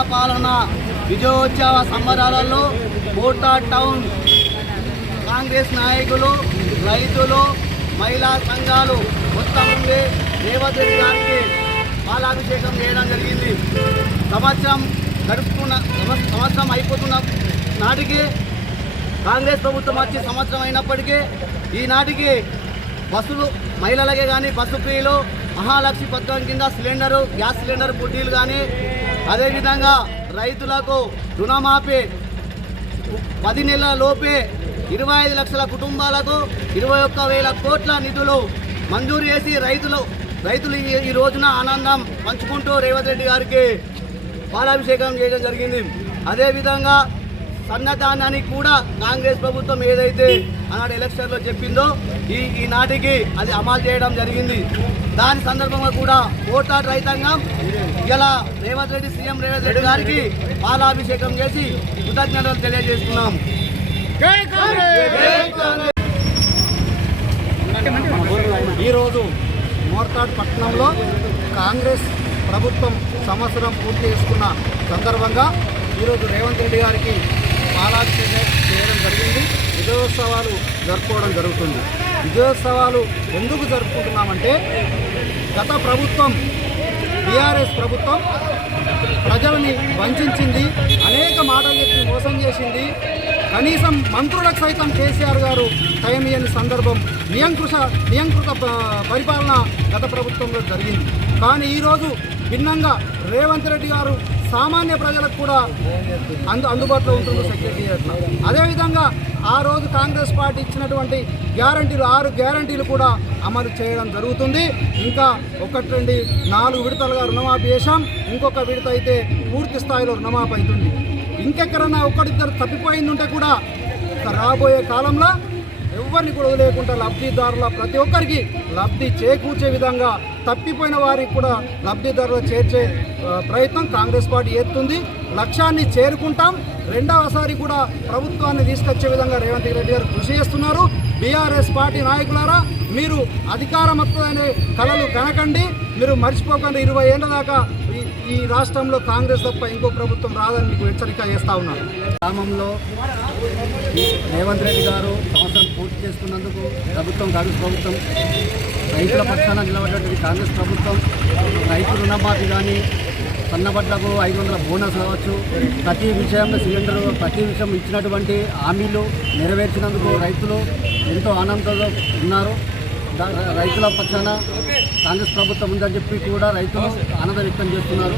ప్రజాపాలన విజయోత్సవ సంబరాలలో quota town Congress నాయకులు రైతులు మహిళా సంఘాలు మొత్తం ఉండి రేవంత్ గారికి పాలాభిషేకం చేయడం జరిగింది. సంవత్సరం గడుపుతున్న సంవత్సరం అయిపోతున్న నాటికి కాంగ్రెస్ ప్రభుత్వం వచ్చి సంవత్సరం అయినప్పటికీ ఈనాటికి బస్సులు మహిళలకే కానీ బస్సు ఫ్రీలు మహాలక్ష్మి పథకం కింద సిలిండరు గ్యాస్ సిలిండర్ బుడ్డీలు కానీ అదేవిధంగా రైతులకు రుణమాఫీ పది నెలల లోపే ఇరవై ఐదు లక్షల కుటుంబాలకు ఇరవై ఒక్క వేల కోట్ల నిధులు మంజూరు చేసి రైతులు రైతులు ఈ- రోజున ఆనందం పంచుకుంటూ రేవంత్ రెడ్డి గారికి పాలాభిషేకం చేయడం జరిగింది. అదేవిధంగా సన్నధాన్యానికి కూడా కాంగ్రెస్ ప్రభుత్వం ఏదైతే ఆనాడు ఎలక్షన్లో చెప్పిందో ఈ ఈనాటికి అది అమలు చేయడం జరిగింది. దాని సందర్భంగా కూడా ఓటాట్ రైతాంగం ఇలా రేవంత్ రెడ్డి సీఎం రేవంత్ రెడ్డి గారికి పాలాభిషేకం చేసి కృతజ్ఞతలు తెలియజేస్తున్నాం. ఈరోజు మోర్తాడ్ పట్టణంలో కాంగ్రెస్ ప్రభుత్వం సంవత్సరం పూర్తి చేసుకున్న సందర్భంగా ఈరోజు రేవంత్ రెడ్డి గారికి పాలాభిషేకం చేయడం జరిగింది. విజయోత్సవాలు జరుపుకోవడం జరుగుతుంది. విజయోత్సవాలు ఎందుకు జరుపుకుంటున్నామంటే గత ప్రభుత్వం బీఆర్ఎస్ ప్రభుత్వం ప్రజలని వంచింది అనేక మాటలు చెప్పి మోసం చేసింది. కనీసం మంత్రులకు సైతం కేసీఆర్ గారు టైమియని సందర్భం నియంకృష నియంకృత ప- పరిపాలన గత ప్రభుత్వంలో జరిగింది. కానీ ఈరోజు భిన్నంగా రేవంత్ రెడ్డి గారు సామాన్య ప్రజలకు కూడా అందు అందుబాటులో ఉంటుంది సెక్రటరియట్ల అదేవిధంగా ఆ రోజు కాంగ్రెస్ పార్టీ ఇచ్చినటువంటి గ్యారంటీలు ఆరు గ్యారంటీలు కూడా అమలు చేయడం జరుగుతుంది. ఇంకా ఒకటి రెండు నాలుగు విడతలుగా రుణమాఫీ చేశాం. ఇంకొక విడత అయితే పూర్తి స్థాయిలో రుణమాఫీ అవుతుంది. ఇంకెక్కడన్నా ఒకటిద్దరు తప్పిపోయింది ఉంటే కూడా రాబోయే కాలంలో ఎవరిని కూడా వదిలేకుండా లబ్ధిదారుల ప్రతి ఒక్కరికి లబ్ధి చేకూర్చే విధంగా తప్పిపోయిన వారికి కూడా లబ్ధిదారులు చేర్చే ప్రయత్నం కాంగ్రెస్ పార్టీ ఎత్తుంది. లక్ష్యాన్ని చేరుకుంటాం. రెండవసారి కూడా ప్రభుత్వాన్ని తీసుకొచ్చే విధంగా రేవంత్ రెడ్డి గారు కృషి చేస్తున్నారు. బీఆర్ఎస్ పార్టీ నాయకులారా మీరు అధికారం కళలు కనకండి. మీరు మర్చిపోకండి ఇరవై ఏళ్ళ దాకా ఈ ఈ రాష్ట్రంలో కాంగ్రెస్ తప్ప ఇంకో ప్రభుత్వం రాదని మీకు హెచ్చరిక చేస్తా ఉన్నారు గ్రామంలో రేవంత్ రెడ్డి గారు సంవత్సరం పూర్తి చేసుకున్నందుకు ప్రభుత్వం కాంగ్రెస్ ప్రభుత్వం రైతుల పక్షాన నిలబడేటువంటి కాంగ్రెస్ ప్రభుత్వం రైతు రుణమాఫీ కానీ సన్నబడ్లకు ఐదు వందల బోనస్ కావచ్చు. ప్రతి విషయంలో సిలిండర్ ప్రతి విషయం ఇచ్చినటువంటి హామీలు నెరవేర్చినందుకు రైతులు ఎంతో ఆనందంతో ఉన్నారు. రైతుల పక్షాన కాంగ్రెస్ ప్రభుత్వం ఉందని చెప్పి కూడా రైతులు ఆనందం వ్యక్తం చేస్తున్నారు.